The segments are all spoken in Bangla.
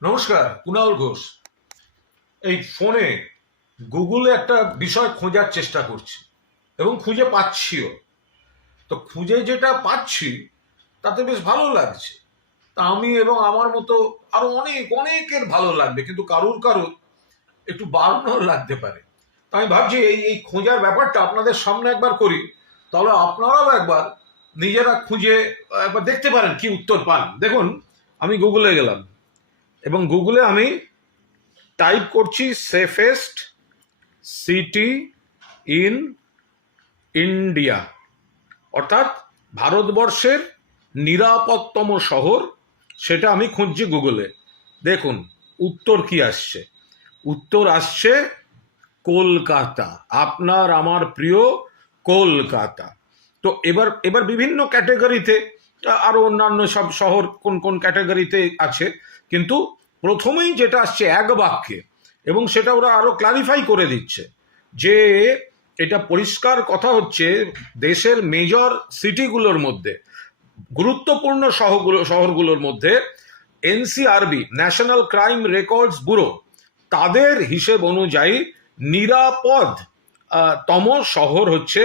নমস্কার, কুণাল ঘোষ। এই ফোনে গুগলে একটা বিষয় খোঁজার চেষ্টা করছি এবং খুঁজে পাচ্ছিও। তো খুঁজে যেটা পাচ্ছি তাতে বেশ ভালো লাগছে। তা আমি এবং আমার মতো আরো অনেকের ভালো লাগবে, কিন্তু কারুর কারুর একটু বাড়ানো লাগতে পারে। তো আমি ভাবছি এই খোঁজার ব্যাপারটা আপনাদের সামনে একবার করি, তাহলে আপনারাও একবার নিজেরা খুঁজে একবার দেখতে পারেন কি উত্তর পান। দেখুন, আমি গুগলে গেলাম এবং গুগলে আমি টাইপ করছি সেফেস্ট সিটি ইন ইন্ডিয়া, অর্থাৎ ভারতবর্ষের নিরাপদতম শহর, সেটা আমি খুঁজছি গুগলে। দেখুন উত্তর কি আসছে। উত্তর আসছে কলকাতা, আপনার আমার প্রিয় কলকাতা। তো এবার এবার বিভিন্ন ক্যাটাগরিতে আরো অন্যান্য সব শহর কোন কোন ক্যাটাগরিতে আছে, কিন্তু প্রথমেই যেটা আসছে এক বাক্যে, এবং সেটা ওরা আরো ক্লারিফাই করে দিচ্ছে যে এটা পরিষ্কার কথা হচ্ছে দেশের মেজর সিটিগুলোর মধ্যে, গুরুত্বপূর্ণ শহরগুলোর মধ্যে NCRB, national crime records bureau, তাদের হিসেব অনুযায়ী নিরাপদ তম শহর হচ্ছে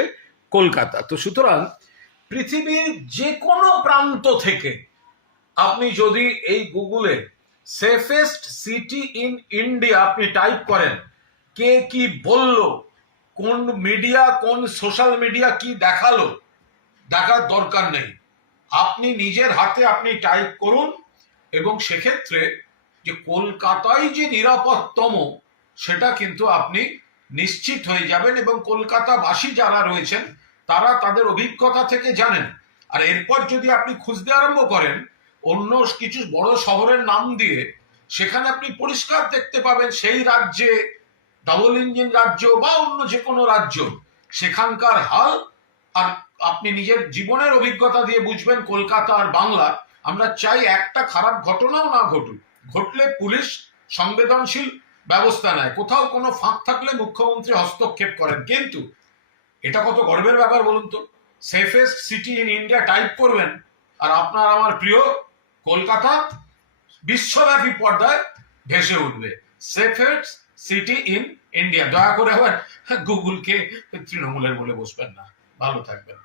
কলকাতা। তো সুতরাং পৃথিবীর যে কোনো প্রান্ত থেকে আপনি যদি এই গুগলে সেফেস্ট সিটি ইন ইন্ডিয়া আপনি টাইপ করেন, কে কি বলল, কোন মিডিয়া, কোন সোশ্যাল মিডিয়া কি দেখালো, দেখার দরকার নেই। আপনি নিজের হাতে আপনি টাইপ করুন এবং সেক্ষেত্রে যে কলকাতায় যে নিরাপদতম, সেটা কিন্তু আপনি নিশ্চিত হয়ে যাবেন। এবং কলকাতাবাসী যারা রয়েছেন তারা তাদের অভিজ্ঞতা থেকে জানেন। আর এরপর যদি আপনি খুঁজতে আরম্ভ করেন অন্য কিছু বড় শহরের নাম দিয়ে, সেখানে আপনি পরিষ্কার দেখতে পাবেন সেই রাজ্যে, ডাবল ইঞ্জিন রাজ্য বা অন্য যে কোনো রাজ্য, সেখানকার হাল। আর আপনি নিজের জীবনের অভিজ্ঞতা দিয়ে বুঝবেন কলকাতা আর বাংলা। আমরা চাই একটা খারাপ ঘটনাও না ঘটুক, ঘটলে পুলিশ সংবেদনশীল ব্যবস্থা নেয়, কোথাও কোনো ফাঁক থাকলে মুখ্যমন্ত্রী হস্তক্ষেপ করেন। কিন্তু এটা কত গর্বের ব্যাপার বলুন তো, safest city in India type করবেন আর আপনার আমার প্রিয় কলকাতা বিশ্বব্যাপী পর্দায় ভেসে উঠবে। Safest city in India. দয়া করে আবার গুগলকে তৃণমূলের বলে বসবেন না। ভালো থাকবেন।